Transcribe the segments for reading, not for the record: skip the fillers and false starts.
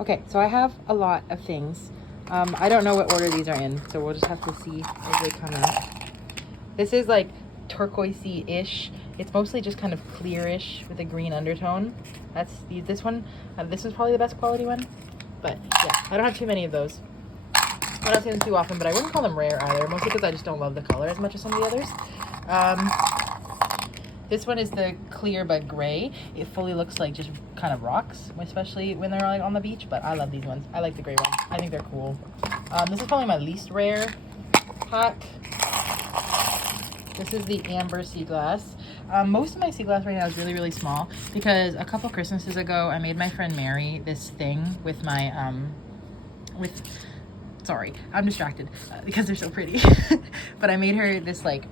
Okay, so I have a lot of things. I don't know what order these are in, so we'll just have to see as they come out. This is like turquoisey-ish. It's mostly just kind of clearish with a green undertone. That's this one. This is probably the best quality one. But yeah, I don't have too many of those. I don't see them too often, but I wouldn't call them rare either, mostly because I just don't love the color as much as some of the others. This one is the clear but gray. It fully looks like just kind of rocks, especially when they're like on the beach, but I love these ones. I like the gray ones. I think they're cool. This is probably my least rare pack. This is the amber sea glass. Most of my sea glass right now is really, really small because a couple Christmases ago, I made my friend Mary this thing with my, sorry, I'm distracted because they're so pretty. But I made her this like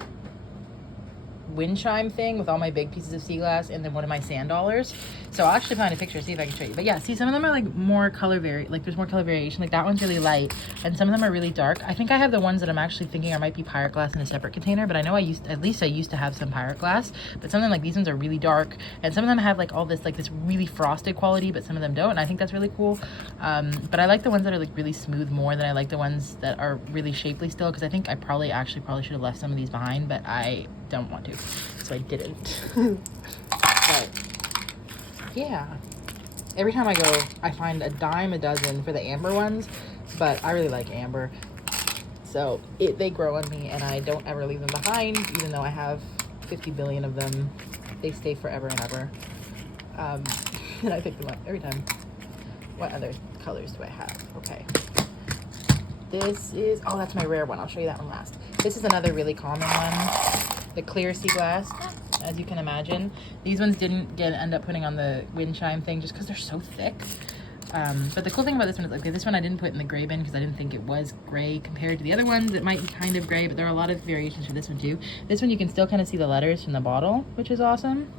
wind chime thing with all my big pieces of sea glass and then one of my sand dollars. So I'll actually find a picture, see if I can show you. But yeah, see, some of them are like more color there's more color variation. Like that one's really light and some of them are really dark. I think I have the ones that I'm actually thinking I might be pirate glass in a separate container, but I know I used to have some pirate glass, but some of them, like these ones, are really dark and some of them have like all this really frosted quality, but some of them don't, and I think that's really cool. But I like the ones that are like really smooth more than I like the ones that are really shapely still, because I think I probably should have left some of these behind, but I don't want to, so I didn't. But yeah, every time I go, I find a dime a dozen for the amber ones, but I really like amber, so they grow on me and I don't ever leave them behind, even though I have 50 billion of them. They stay forever and ever. And I pick them up every time. What other colors do I have? Okay, this is, oh, that's my rare one. I'll show you that one last. This is another really common one, the clear sea glass. As you can imagine, these ones didn't end up putting on the wind chime thing just because they're so thick. But the cool thing about this one is, okay, this one I didn't put in the gray bin because I didn't think it was gray compared to the other ones. It might be kind of gray, but there are a lot of variations for this one too. This one you can still kind of see the letters from the bottle, which is awesome.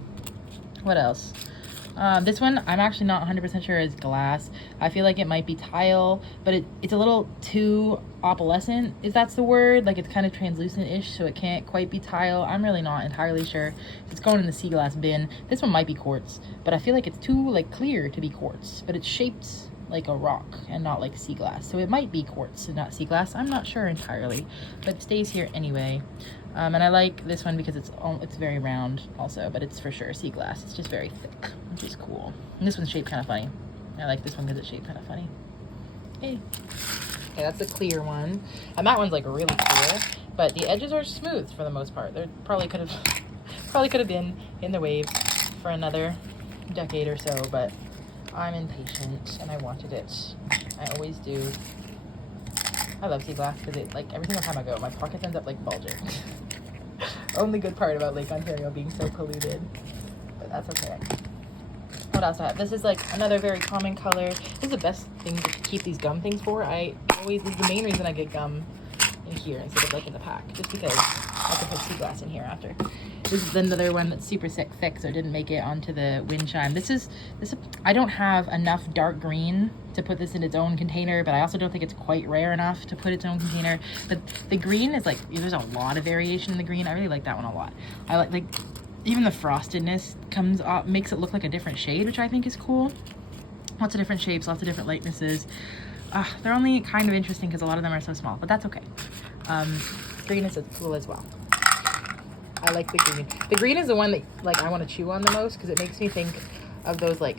What else? This one, I'm actually not 100% sure is glass. I feel like it might be tile, but it's a little too opalescent, if that's the word. Like, it's kind of translucent-ish, so it can't quite be tile. I'm really not entirely sure. It's going in the sea glass bin. This one might be quartz, but I feel like it's too, like, clear to be quartz, but it's shaped like a rock and not like sea glass. So it might be quartz and not sea glass. I'm not sure entirely, but it stays here anyway. And I like this one because it's very round also, but it's for sure sea glass. It's just very thick, which is cool. And this one's shaped kind of funny. I like this one because it's shaped kind of funny. Hey. Okay, that's the clear one. And that one's like really clear, but the edges are smooth for the most part. They probably could have been in the waves for another decade or so, but I'm impatient and I wanted it. I always do. I love sea glass because it, like, every single time I go, my pockets ends up like bulging. Only good part about Lake Ontario being so polluted, but that's okay. What else do I have? This is like another very common color. This is the best thing to keep these gum things for. This is the main reason I get gum in here instead of like in the pack, just because I can put sea glass in here after. This is another one that's super thick, so it didn't make it onto the wind chime. I don't have enough dark green to put this in its own container, but I also don't think it's quite rare enough to put its own container. But the green is like, there's a lot of variation in the green. I really like that one a lot. I like even the frostedness comes up, makes it look like a different shade, which I think is cool. Lots of different shapes, lots of different lightnesses. They're only kind of interesting because a lot of them are so small, but that's okay. Green is cool as well. I like the green. The green is the one that, like, I want to chew on the most because it makes me think of those like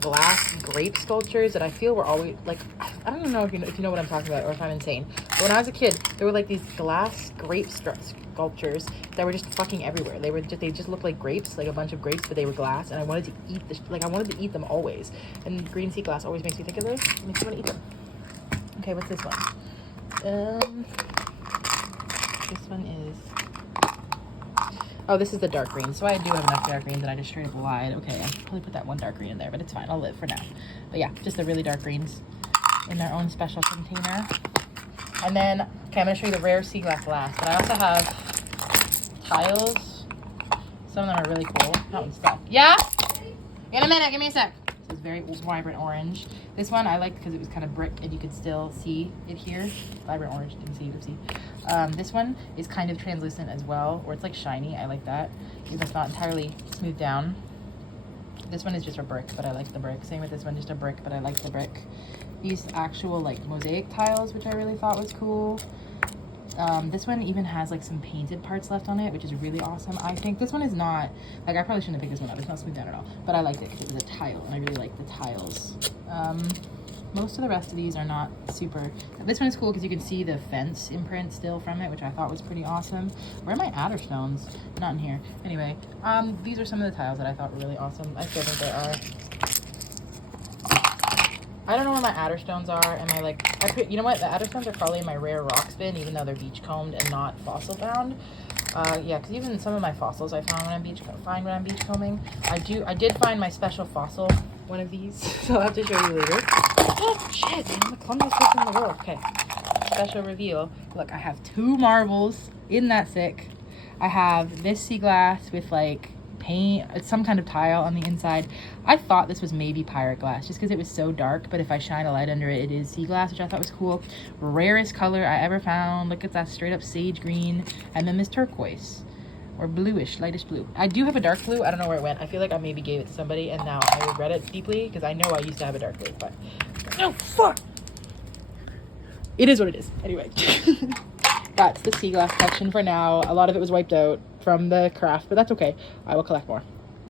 glass grape sculptures that I feel were always like, I don't know if you know what I'm talking about or if I'm insane. But when I was a kid, there were like these glass grape sculptures that were just fucking everywhere. They just looked like grapes, like a bunch of grapes, but they were glass, and I wanted to eat I wanted to eat them always. And green sea glass always makes me think of those. It makes me want to eat them. Okay, what's this one? This one is, oh, this is the dark green. So I do have enough dark green that I just straight up lied. Okay, I probably put that one dark green in there, but it's fine. I'll live for now. But yeah, just the really dark greens in their own special container. And then, okay, I'm going to show you the rare sea glass last. But I also have tiles. Some of them are really cool. That one's stuck. Yeah? In a minute. Give me a sec. This is very vibrant orange. This one I liked because it was kind of brick and you could still see it here. Vibrant orange, didn't see, oopsie. This one is kind of translucent as well, or it's like shiny. I like that. Even though it's not entirely smoothed down. This one is just a brick, but I like the brick. Same with this one, just a brick, but I like the brick. These actual like mosaic tiles, which I really thought was cool. This one even has like some painted parts left on it, which is really awesome. I think this one is not, like, I probably shouldn't have picked this one up. It's not smooth down at all, but I liked it because it was a tile, and I really like the tiles. Most of the rest of these are not super. This one is cool because you can see the fence imprint still from it, which I thought was pretty awesome. Where are my adder stones? Not in here. Anyway, these are some of the tiles that I thought were really awesome. I still think they are. I don't know where my adder stones are, and my, like, you know what? The adder stones are probably in my rare rocks bin, even though they're beach combed and not fossil bound. Yeah, because even some of my fossils I found when I'm beach combing. I did find my special fossil, one of these, so I'll have to show you later. Oh shit, man, I'm the clumsiest person in the world. Okay, special reveal. Look, I have 2 marbles. Isn't that sick? I have this sea glass with like paint, it's some kind of tile on the inside. I thought this was maybe pirate glass just because it was so dark, but if I shine a light under it, it is sea glass, which I thought was cool. Rarest color I ever found. Look at that, straight up sage green. And then this turquoise, or bluish, lightish blue. I do have a dark blue. I don't know where it went. I feel like I maybe gave it to somebody, and now I regret it deeply because I know I used to have a dark blue, but no, fuck. It is what it is. Anyway. That's the sea glass collection for now. A lot of it was wiped out from the craft, but that's okay. I will collect more.